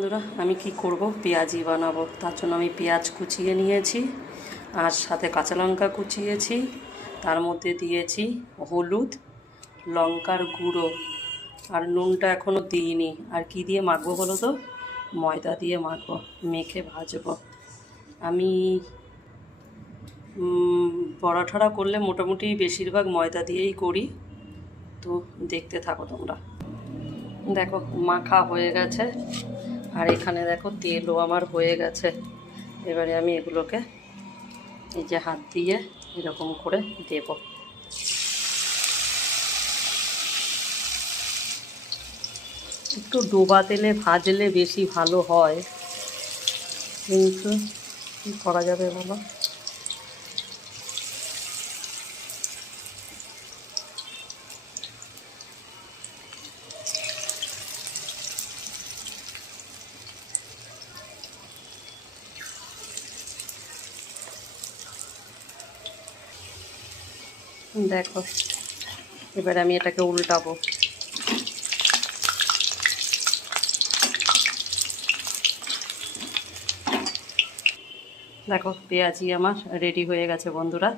বন্ধুরা আমি কি করব, পেঁয়াজি বানাবো। তার জন্য আমি পেঁয়াজ কুচিয়ে নিয়েছি আর সাথে কাঁচা লঙ্কা কুচিয়েছি, তার মধ্যে দিয়েছি হলুদ, লঙ্কার গুঁড়ো আর নুনটা এখনও দিইনি। আর কি দিয়ে মাখবো বলো তো? ময়দা দিয়ে মাখবো, মেখে ভাজবো। আমি পরোটা করলে মোটামুটি বেশিরভাগ ময়দা দিয়েই করি, তো দেখতে থাকো তোমরা। দেখো মাখা হয়ে গেছে আর এখানে দেখো তেলও আমার হয়ে গেছে। এবারে আমি এগুলোকে এই যে হাত দিয়ে এরকম করে দেব। একটু ডোবা তেলে ভাজলে বেশি ভালো হয়, কিন্তু কী করা যাবে বলো। দেখো এবারে আমি এটাকে উল্টাবো। দেখো পেঁয়াজি আমার রেডি হয়ে গেছে বন্ধুরা।